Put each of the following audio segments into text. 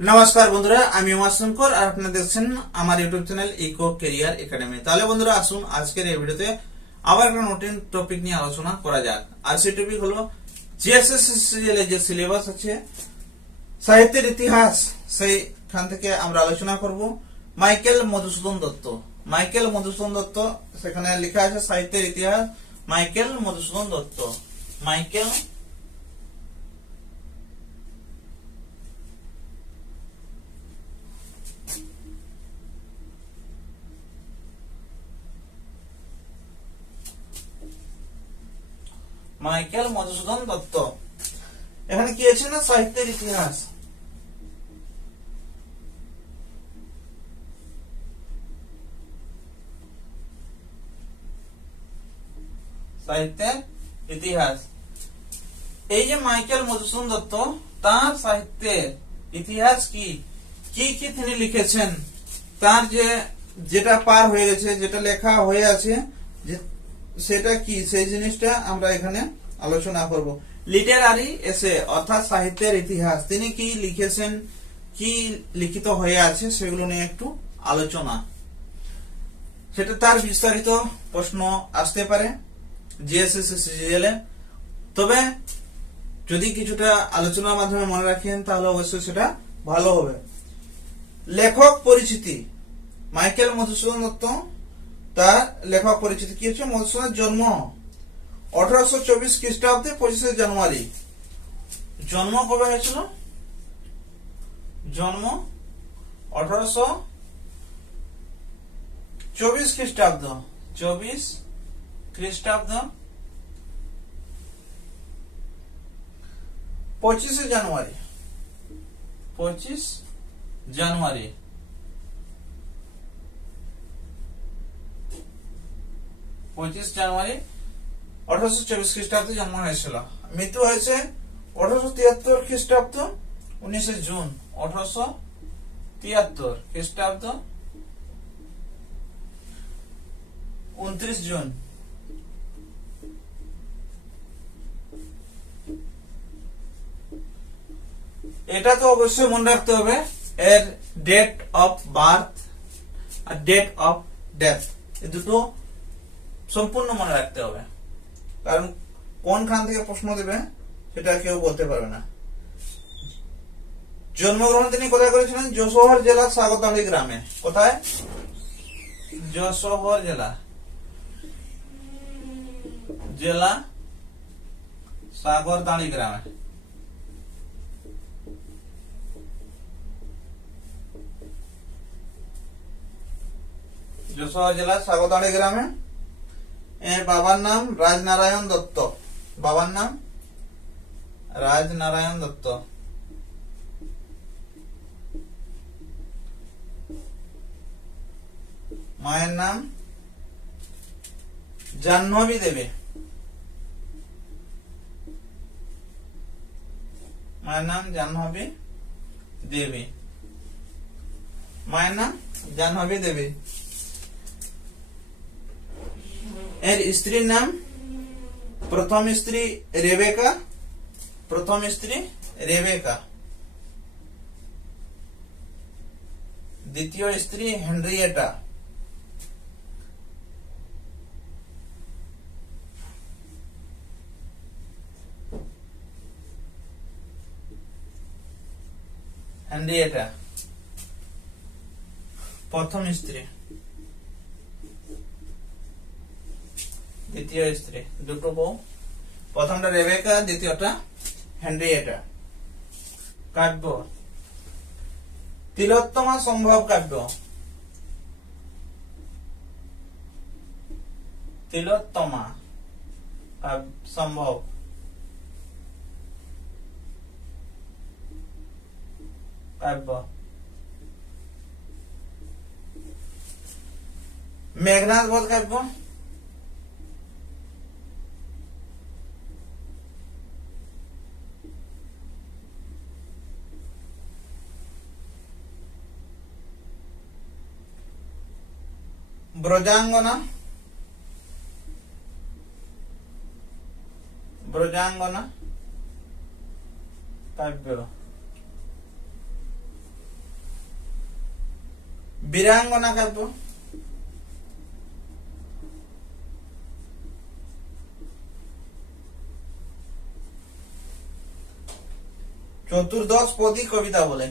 নমস্কার বন্ধুরা, আমি উমা শঙ্কর আর আপনারা দেখছেন আমার YouTube channel Eco Career Academy. তাহলে বন্ধুরা আসুন আজকের এই ভিডিওতে আবার একটা নতুন টপিক নিয়ে আলোচনা করা যাক। আর সেই টপিক হলো জিএসএসসিএল এর যে সিলেবাস আছে সাহিত্যের ইতিহাস, সেইখান থেকে আমরা আলোচনা করব মাইকেল মধুসূদন দত্ত। মাইকেল মধুসূদন দত্ত, সেখানে লেখা আছে সাহিত্যের ইতিহাস মাইকেল মধুসূদন দত্ত। মাইকেল মাইকেল মধুসূদন দত্ত। এখানে কি আছে না, সাহিত্যের ইতিহাস। সাহিত্যের ইতিহাস, এই যে মাইকেল মধুসূদন দত্ত, তার সাহিত্যের ইতিহাস কি কি কি তিনি লিখেছেন, তার যেটা পার হয়ে গেছে, যেটা লেখা হয়ে আছে, সেটা কি, সেই জিনিসটা আমরা এখানে আলোচনা করব। লিটারারি এসে অর্থাৎ সাহিত্যের ইতিহাস, তিনি কি লিখেছেন, কি লিখিত হয়ে আছে, সেগুলো নিয়ে একটু আলোচনা। সেটা তার বিস্তারিত প্রশ্ন আসতে পারে জিএসএসসিএল এ। তবে যদি কিছুটা আলোচনার মাধ্যমে মনে রাখেন তাহলে অবশ্যই সেটা ভালো হবে। লেখক পরিচিতি, মাইকেল মধুসূদন দত্ত, তার লেখক পরিচিতি কি হচ্ছে? মধুসূদনের জন্ম 1824 খ্রিস্টাব্দে 25শে জানুয়ারি। জন্ম কবে হয়েছিল? জন্ম 1824 খ্রিস্টাব্দ, 24 খ্রিস্টাব্দ 25শে জানুয়ারি। 25 জানুয়ারি 1824 খ্রিস্টাব্দে জন্ম হয়েছিল। মৃত্যু হয়েছে 1873 খ্রিস্টাব্দ 19শে জুন। 1873 খ্রিস্টাব্দ 29 জুন। এটা তো অবশ্যই মনে রাখতে হবে, এর ডেট অফ বার্থ আর ডেট অফ ডেথ, এই দুটো সম্পূর্ণ মনে রাখতে হবে, কারণ কোনখান থেকে প্রশ্ন দেবে সেটা কেউ বলতে পারবে না। জন্মগ্রহণ তিনি কোথায় করেছিলেন? যশোহর জেলা সাগরদাঁড়ি গ্রামে। কোথায়? যশোহর জেলা সাগরদাঁড়ি গ্রামে। যশোহর জেলা সাগরদাঁড়ি গ্রামে। এর বাবার নাম রাজনারায়ণ দত্ত। বাবার নাম রাজনারায়ণ দত্ত। মায়ের নাম জাহ্নবী দেবী। মায়ের নাম জাহ্নবী দেবী। মায়ের নাম জাহ্নবী দেবী। এর স্ত্রীর নাম, প্রথম স্ত্রী রেবেকা, প্রথম স্ত্রী রেবেকা, দ্বিতীয় স্ত্রী হেনরিয়েটা। হেনরিয়েটা প্রথম স্ত্রী, দ্বিতীয় স্ত্রী, দুটো বউ, প্রথমটা রেবেকা, দ্বিতীয়টা হেনরিয়েটা। কাব্য তিলোত্তমা সম্ভব কাব্য। তিলোত্তমা সম্ভব কাব্য। মেঘনাদ বধ কাব্য। ব্রজাঙ্গনা, ব্রজাঙ্গনা কাব্য। বীরাঙ্গনা কাব্য, চতুর্দশ পদী কবিতা বলে।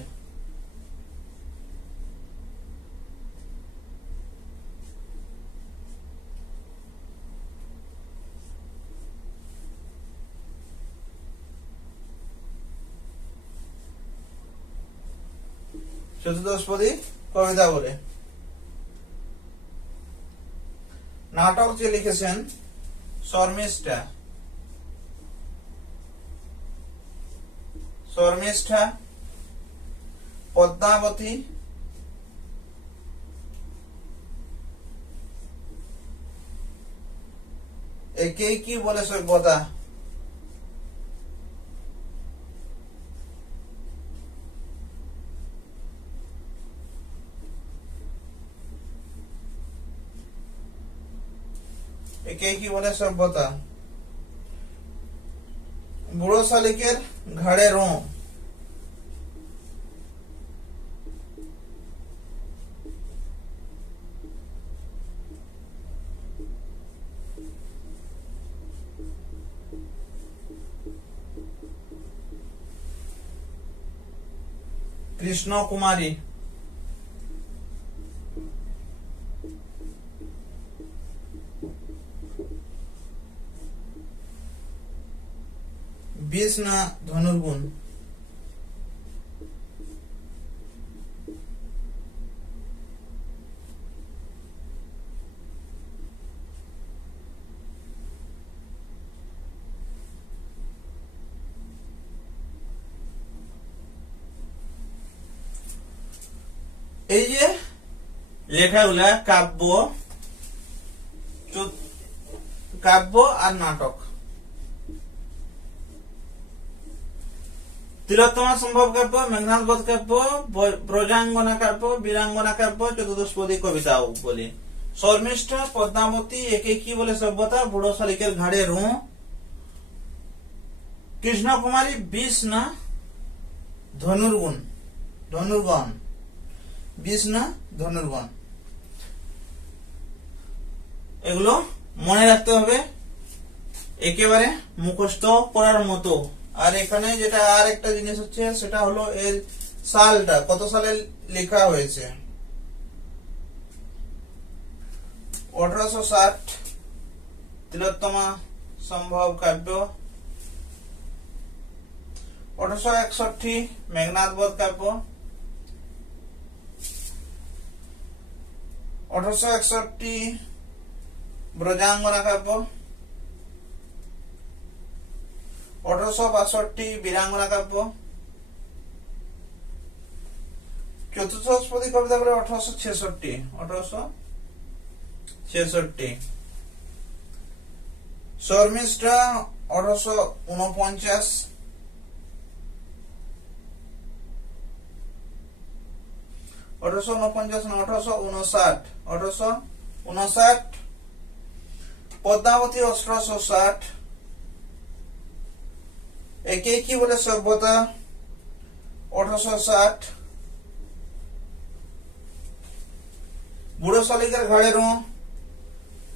চতুর্দশপদী কবিতা বলে। নাটক যে লিখেছেন শর্মিষ্ঠা, শর্মিষ্ঠা, পদ্মাবতী, একেই কি বলে সভ্যতা, একেই কি বলে সভ্যতা, বুড়ো শালিকের ঘাড়ে রোঁ, কৃষ্ণ কুমারী, বিষ না ধনুর্গুণ, এই যে লেখাগুলা কাব্য, কাব্য আর নাটক। তিলোত্তমা সম্ভব কাব্য, মেঘনাদ বধ কাব্য, ব্রজাঙ্গনা কাব্য, বীরাঙ্গনা কাব্য, চতুর্দশপদী কবিতা বলে। শর্মিষ্ঠা, পদ্মাবতী, একে কি বলে সভ্যতা, বুড়ো শালিকের ঘাড়ে রোঁ, কৃষ্ণ কুমারী, বিষ না ধনুর্গুণ, ধনুর্গণ, বিষ না ধনুর্গণ। এগুলো মনে রাখতে হবে, একেবারে মুখস্থ করার মতো। আর এখানে যেটা আর একটা জিনিস হচ্ছে সেটা হলো এর সালটা, কত সালে লেখা হয়েছে। 1860 তিলোত্তমা সম্ভব কাব্য, 1861 মেঘনাদ বধ কাব্য, 1861 ব্রজাঙ্গনা কাব্য, 1862 বীরাঙ্গনা কাব্য, চতুর্দশপদী কবিতা বলে 1866, 1866 শর্মিষ্ঠা 1849, 1859, 1859 পদ্মাবতী 1860, একে কি বলে সভ্যতা 1860, বুড়ো শালিকের ঘাড়ে রোঁ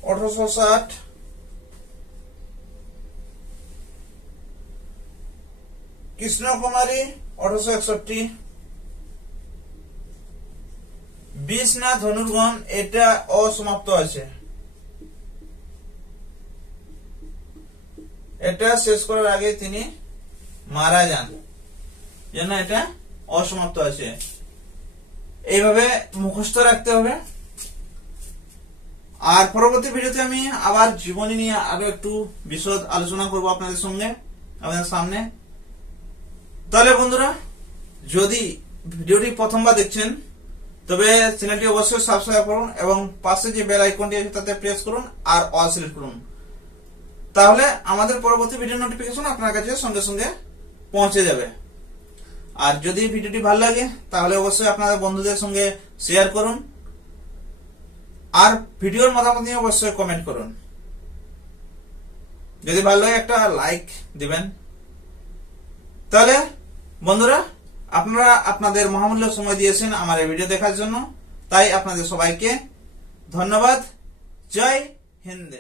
1860, কৃষ্ণ কুমারী 1861, বিষ না ধনুর্গণ এটা অসমাপ্ত আছে, এটা শেষ করার আগে তিনি মারা যান, যেন এটা অসমাপ্ত আছে। এইভাবে মুখস্থ রাখতে হবে। আর পরবর্তী ভিডিওতে আমি আবার জীবনী নিয়ে আরো একটু বিশদ আলোচনা করব আপনাদের সঙ্গে, আপনাদের সামনে। তাহলে বন্ধুরা, যদি ভিডিওটি প্রথমবার দেখছেন তবে চ্যানেলটি অবশ্যই সাবস্ক্রাইব করুন এবং পাশে যে বেল আইকনটি আছে তাতে প্রেস করুন আর অল সিলেক্ট করুন। তাহলে আমাদের পরবর্তী ভিডিও নোটিফিকেশন আপনার কাছে সঙ্গে সঙ্গে পৌঁছে যাবে। আর যদি ভিডিওটি ভালো লাগে তাহলে অবশ্যই আপনাদের বন্ধুদের সঙ্গে শেয়ার করুন আর ভিডিওর মতামত নিয়ে অবশ্যই কমেন্ট করুন। যদি ভালো লাগে একটা লাইক দিবেন। তাহলে বন্ধুরা, আপনারা আপনাদের মহামূল্য সময় দিয়েছেন আমার এই ভিডিও দেখার জন্য। তাই আপনাদের সবাইকে ধন্যবাদ। জয় হিন্দ।